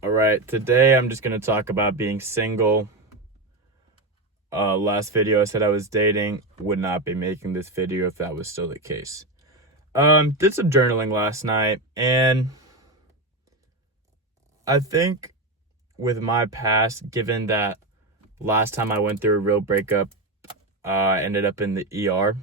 All right, today I'm just going to talk about being single. Last video I said I was dating. Would not be making this video if that was still the case. Did some journaling last night, and I think with my past, given that last time I went through a real breakup, I ended up in the ER.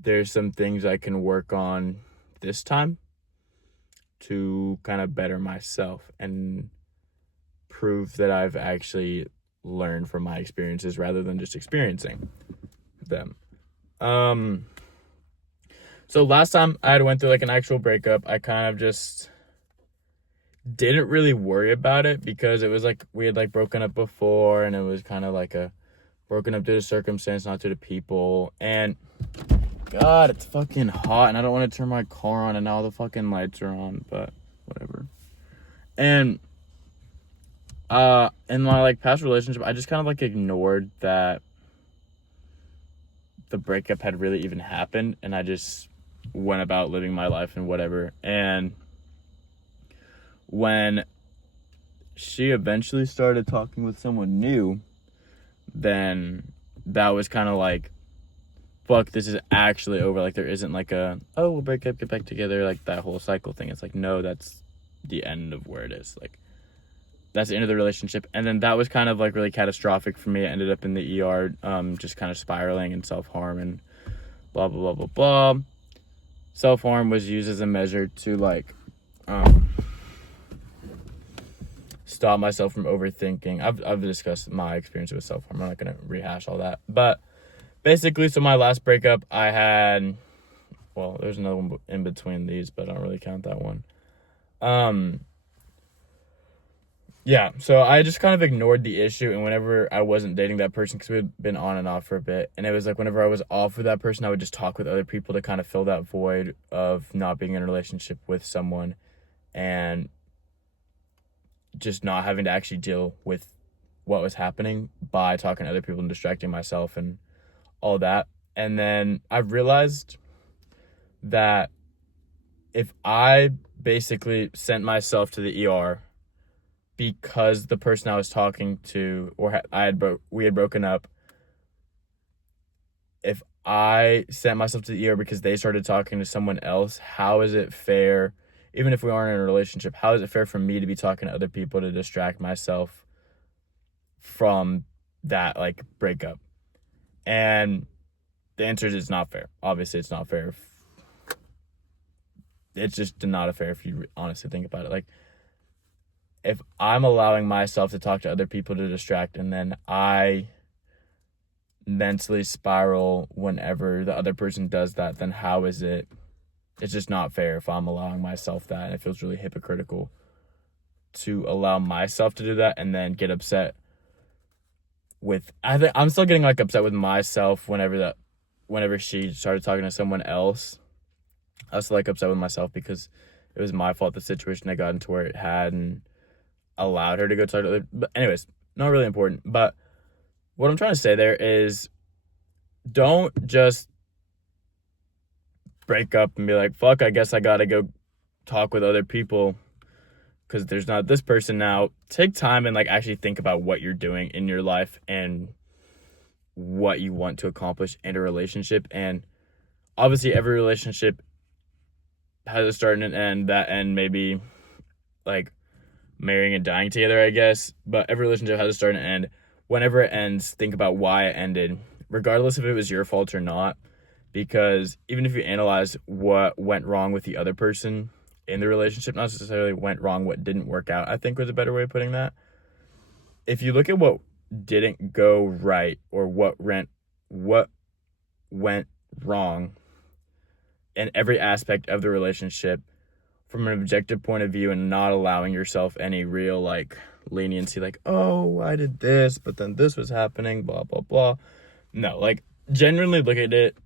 There's some things I can work on this time to kind of better myself and prove that I've actually learned from my experiences rather than just experiencing them. Um so last time I had went through like an actual breakup, I kind of just didn't really worry about it because it was like we had like broken up before, and it was kind of like a broken up due to circumstance, not due to people. And God, it's fucking hot and I don't want to turn my car on, and now the fucking lights are on, but whatever. And in my like past relationship, I just kind of like ignored that the breakup had really even happened, and I just went about living my life and whatever. And when she eventually started talking with someone new, then that was kind of like, fuck, this is actually over. Like, there isn't like a, oh, we'll break up, get back together, like that whole cycle thing. It's like, no, that's the end of where it is. Like, that's the end of the relationship. And then that was kind of like really catastrophic for me. I ended up in the ER, just kind of spiraling and self-harm and blah, blah, blah, blah, blah. Self-harm was used as a measure to like stop myself from overthinking. I've discussed my experience with self-harm. I'm not going to rehash all that. But basically, so my last breakup, I had, well, there's another one in between these, but I don't really count that one. Yeah, so I just kind of ignored the issue, and whenever I wasn't dating that person, because we had been on and off for a bit, and it was like whenever I was off with that person, I would just talk with other people to kind of fill that void of not being in a relationship with someone and just not having to actually deal with what was happening by talking to other people and distracting myself and all that. And then I realized that if I basically sent myself to the ER because the person I was talking to, or we had broken up, if I sent myself to the ER because they started talking to someone else, how is it fair, even if we aren't in a relationship, how is it fair for me to be talking to other people to distract myself from that like breakup? And the answer is it's not fair. Obviously, it's not fair. It's just not a fair if you honestly think about it. Like, if I'm allowing myself to talk to other people to distract, and then I mentally spiral whenever the other person does that, then how is it? It's just not fair if I'm allowing myself that, and it feels really hypocritical to allow myself to do that and then get upset with. I'm still getting like upset with myself whenever she started talking to someone else. I was still like upset with myself because it was my fault the situation I got into where it had, and allowed her to go talk to other. But anyways, not really important. But what I'm trying to say there is, don't just break up and be like, fuck, I guess I gotta go talk with other people because there's not this person now. Take time and like actually think about what you're doing in your life and what you want to accomplish in a relationship. And obviously every relationship has a start and an end. That end maybe like marrying and dying together, I guess, but every relationship has a start and an end. Whenever it ends, think about why it ended, regardless if it was your fault or not, because even if you analyze what went wrong with the other person in the relationship, not necessarily went wrong, what didn't work out, I think was a better way of putting that. If you look at what didn't go right, or what went wrong in every aspect of the relationship from an objective point of view, and not allowing yourself any real like leniency, like, oh, I did this, but then this was happening, blah, blah, blah. No, like, genuinely look at it.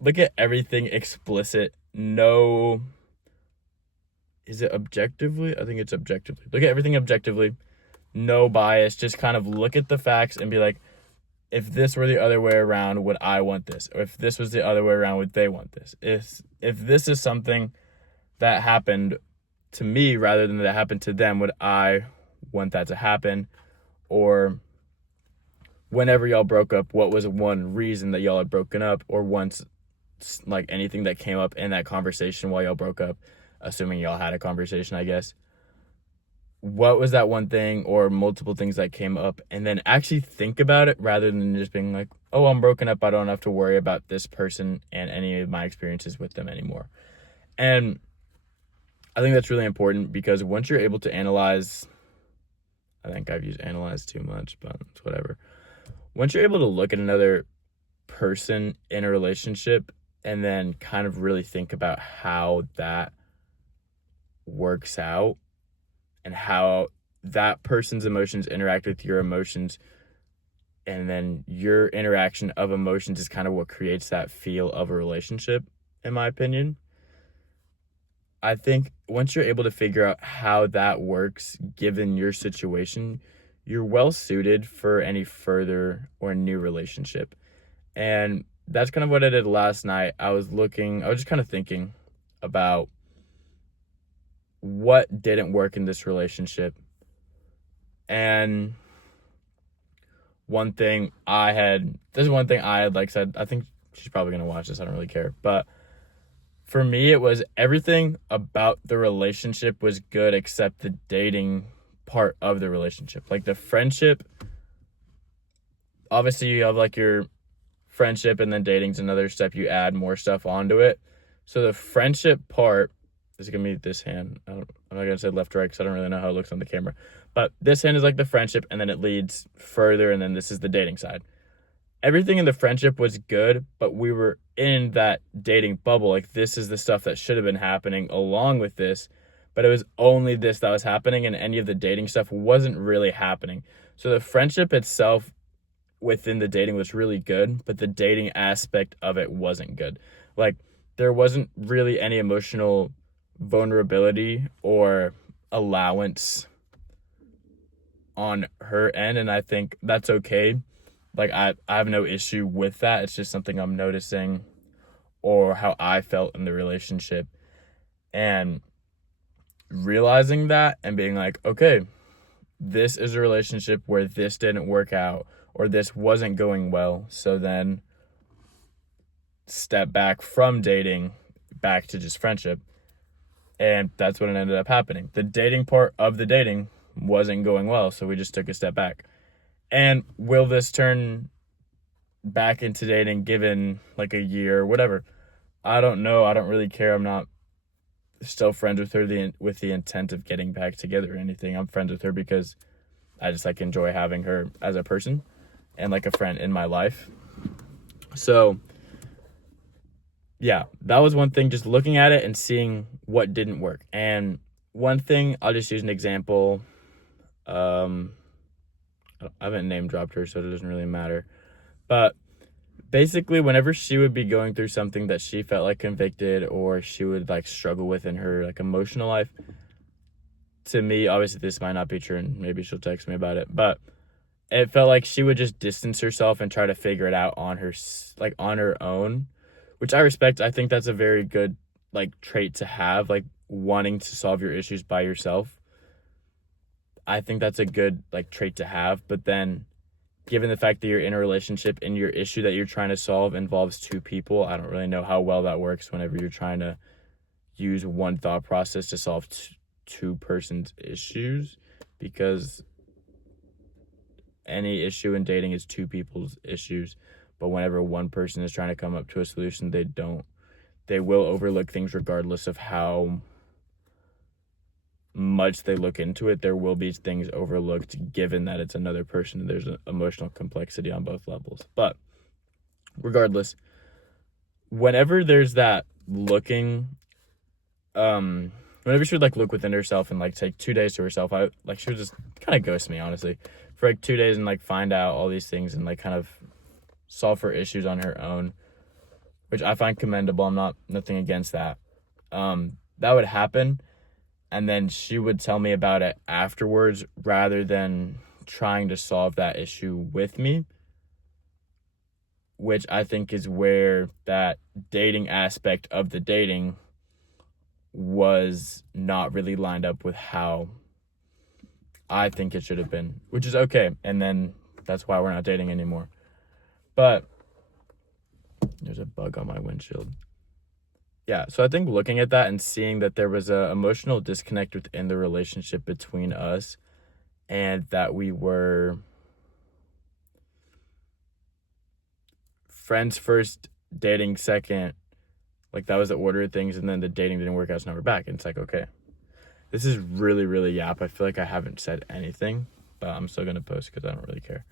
Look at everything explicit. No, is it objectively? I think it's objectively. Look at everything objectively. No bias. Just kind of look at the facts and be like, if this were the other way around, would I want this? Or if this was the other way around, would they want this? If this is something that happened to me rather than that happen to them, would I want that to happen? Or whenever y'all broke up, what was one reason that y'all had broken up, or once, like, anything that came up in that conversation while y'all broke up, assuming y'all had a conversation, I guess. What was that one thing or multiple things that came up, and then actually think about it rather than just being like, oh, I'm broken up, I don't have to worry about this person and any of my experiences with them anymore. And I think that's really important, because once you're able to analyze, I think I've used analyze too much, but it's whatever. Once you're able to look at another person in a relationship and then kind of really think about how that works out and how that person's emotions interact with your emotions, and then your interaction of emotions is kind of what creates that feel of a relationship, in my opinion. I think once you're able to figure out how that works given your situation, you're well suited for any further or new relationship. And that's kind of what I did last night. I was just kind of thinking about what didn't work in this relationship. And this is one thing I had, like, said, I think she's probably going to watch this, I don't really care. But for me, it was everything about the relationship was good except the dating part of the relationship. Like, the friendship, obviously you have like your friendship, and then dating's another step, you add more stuff onto it. So the friendship part, this is gonna be this hand. I'm not gonna say left or right because I don't really know how it looks on the camera. But this hand is like the friendship, and then it leads further, and then this is the dating side. Everything in the friendship was good, but we were in that dating bubble. Like, this is the stuff that should have been happening along with this, but it was only this that was happening, and any of the dating stuff wasn't really happening. So the friendship itself within the dating was really good, but the dating aspect of it wasn't good. Like, there wasn't really any emotional vulnerability or allowance on her end, and I think that's okay. Like, I have no issue with that. It's just something I'm noticing, or how I felt in the relationship, and realizing that and being like, okay, this is a relationship where this didn't work out, or this wasn't going well, so then step back from dating back to just friendship. And that's what ended up happening. The dating part of the dating wasn't going well, so we just took a step back. And will this turn back into dating given like a year or whatever? I don't know. I don't really care. I'm not still friends with her with the intent of getting back together or anything. I'm friends with her because I just like enjoy having her as a person and like a friend in my life. So yeah, that was one thing, just looking at it and seeing what didn't work. And one thing, I'll just use an example. I haven't name dropped her, so it doesn't really matter. But basically, whenever she would be going through something that she felt like convicted, or she would like struggle with in her like emotional life, to me, obviously this might not be true, and maybe she'll text me about it, but it felt like she would just distance herself and try to figure it out on her own, which I respect. I think that's a very good like trait to have, like wanting to solve your issues by yourself. I think that's a good like trait to have. But then, given the fact that you're in a relationship and your issue that you're trying to solve involves two people, I don't really know how well that works whenever you're trying to use one thought process to solve two persons' issues, because any issue in dating is two people's issues. But whenever one person is trying to come up to a solution, they will overlook things regardless of how much they look into it. There will be things overlooked given that it's another person, and there's an emotional complexity on both levels. But regardless, whenever there's that looking, whenever she would like look within herself and like take 2 days to herself, she would just kind of ghost me, honestly, for like 2 days, and like find out all these things and like kind of solve her issues on her own, which I find commendable. I'm nothing against that. That would happen, and then she would tell me about it afterwards rather than trying to solve that issue with me, which I think is where that dating aspect of the dating was not really lined up with how I think it should have been, which is okay. And then that's why we're not dating anymore. But there's a bug on my windshield. Yeah, so I think looking at that and seeing that there was a emotional disconnect within the relationship between us, and that we were friends first, dating second, like that was the order of things, and then the dating didn't work out, so now we're back. And it's like, okay, this is really, really yap. I feel like I haven't said anything, but I'm still gonna post because I don't really care.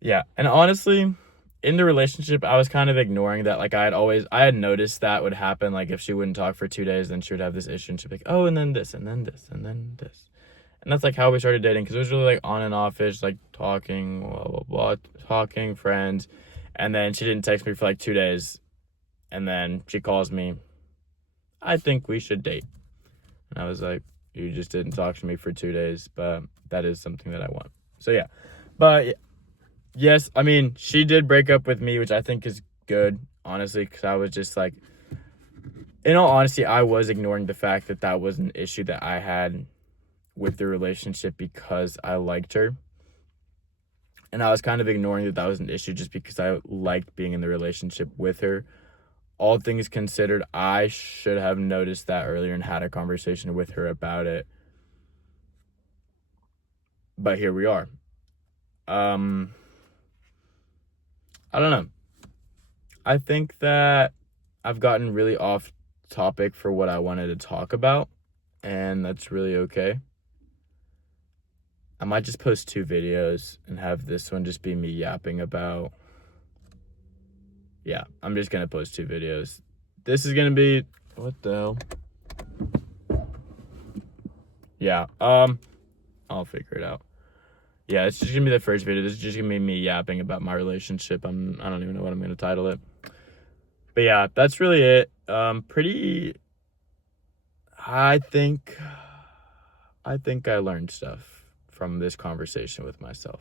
Yeah, and honestly, in the relationship, I was kind of ignoring that. Like, I had noticed that would happen. Like, if she wouldn't talk for 2 days, then she would have this issue, and she'd be like, oh, and then this, and then this, and then this. And that's, like, how we started dating, because it was really, like, on and off-ish, like, talking, blah, blah, blah, talking, friends. And then she didn't text me for, like, 2 days. And then she calls me, I think we should date. And I was like, you just didn't talk to me for 2 days, but that is something that I want. So, yeah. But yes, I mean, she did break up with me, which I think is good, honestly, because I was just like, in all honesty, I was ignoring the fact that that was an issue that I had with the relationship because I liked her. And I was kind of ignoring that that was an issue just because I liked being in the relationship with her. All things considered, I should have noticed that earlier and had a conversation with her about it. But here we are. I don't know. I think that I've gotten really off topic for what I wanted to talk about, and that's really okay. I might just post 2 videos and have this one just be me yapping about. Yeah, I'm just gonna post 2 videos. This is gonna be, what the hell? Yeah, I'll figure it out. Yeah, it's just gonna be the first video. This is just gonna be me yapping about my relationship. I don't even know what I'm gonna title it. But yeah, that's really it. I think I learned stuff from this conversation with myself.